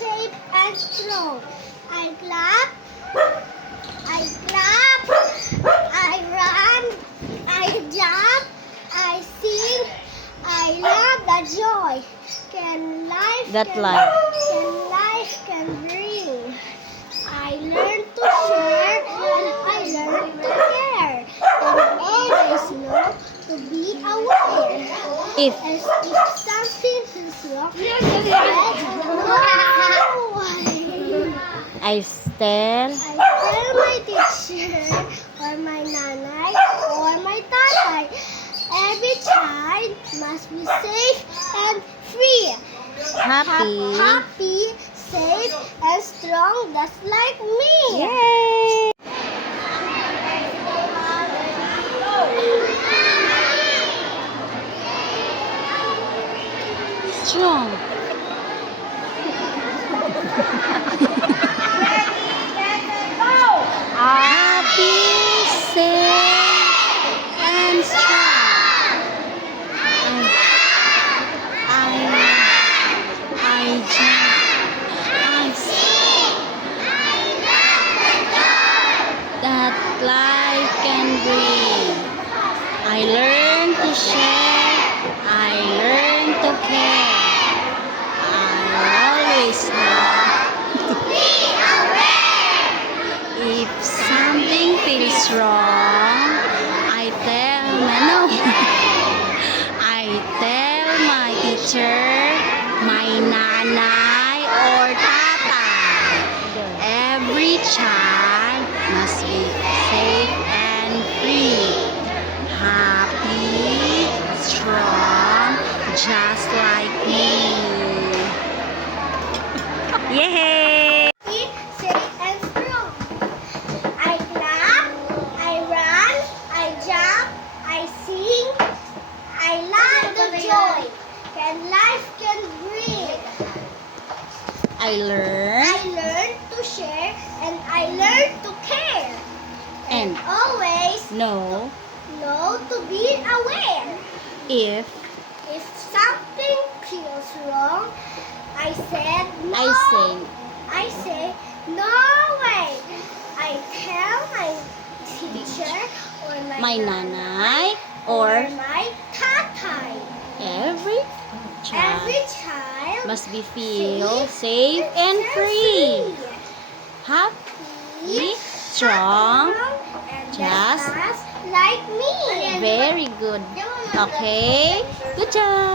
safe and strong. I clap, I run, I jump, I sing, I love the joy. Can life can bring. I learn to share and I learn to care. And always know to be aware. If As if something feels wrong, I tell I tell my teacher or my nanay or my tatay. Every child must be safe and free. Happy, safe, and strong, just like me. Yay! Strong. Happy, safe, and strong. I that life can bring. I learn to share. I learn to care. I always know if something feels wrong. I tell my teacher, my nanay or tatay. Every child must be safe and free, happy, strong, just like me. Yay! Safe and strong. I clap, I run, I jump, I sing, I love the joy life can bring. I learn I learn to share and I learn to care. and Always know know to be aware. if If something feels wrong, I say no way. I tell my teacher or my nanay or my tatay. every child Every child must be feel safe and free, happy, strong, and just like me. very good. Okay, good job.